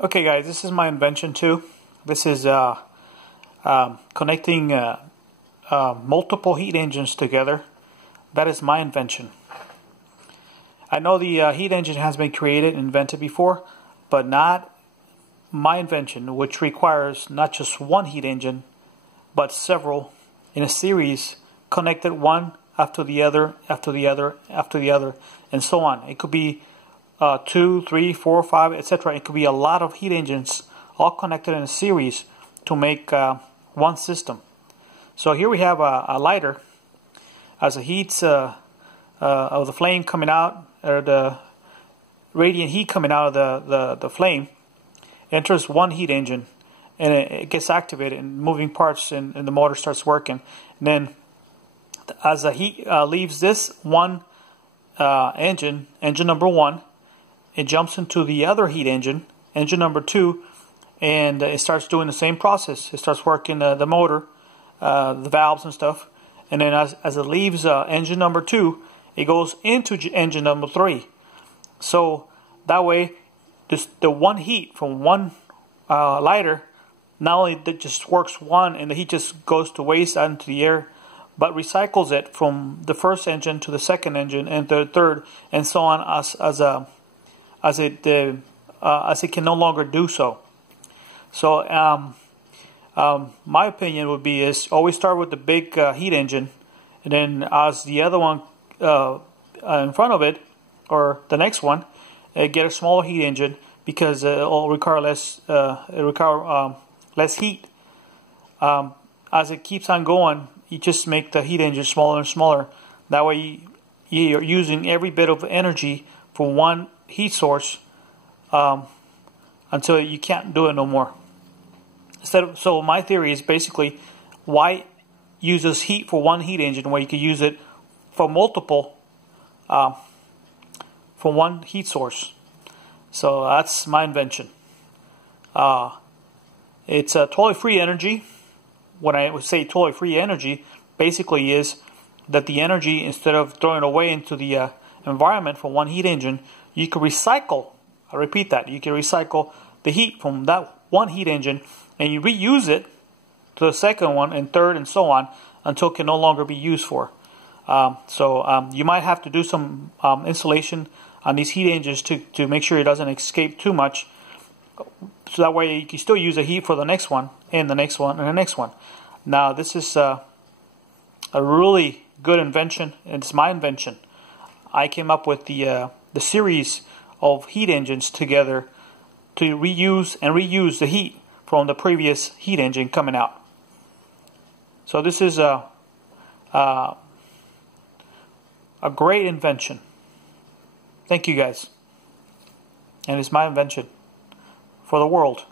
Okay guys, this is my invention too. This is connecting multiple heat engines together. That is my invention. I know the heat engine has been created and invented before, but not my invention, which requires not just one heat engine, but several in a series, connected one after the other, after the other, after the other, and so on. It could be 2, 3, 4, 5, etc. It could be a lot of heat engines all connected in a series to make one system. So here we have a lighter. As the heat of the flame coming out, or the radiant heat coming out of the flame, enters one heat engine, and it gets activated, and moving parts and the motor starts working. And then as the heat leaves this one engine number 1, it jumps into the other heat engine number 2, and it starts doing the same process. It starts working the motor, the valves and stuff, and then as it leaves engine number 2, it goes into engine number 3. So that way, the one heat from one lighter, not only that just works one and the heat just goes to waste out into the air, but recycles it from the first engine to the second engine and the third, and so on as it can no longer do so. So my opinion would be is always start with the big heat engine, and then as the other one in front of it, or the next one, get a smaller heat engine, because it will require less less heat. As it keeps on going, you just make the heat engine smaller and smaller. That way you're using every bit of energy for one heat source until you can't do it no more. So my theory is basically, why use this heat for one heat engine where you could use it for multiple for one heat source? So that's my invention. It's totally free energy. When I would say totally free energy, basically is that the energy, instead of throwing it away into the environment from one heat engine, you can recycle. I repeat that, you can recycle the heat from that one heat engine, and you reuse it to the second one and third and so on until it can no longer be used for. So you might have to do some installation on these heat engines to make sure it doesn't escape too much, so that way you can still use the heat for the next one and the next one and the next one. Now this is a really good invention, and it's my invention. I came up with the series of heat engines together to reuse and reuse the heat from the previous heat engine coming out. So this is a great invention. Thank you guys. And it's my invention for the world.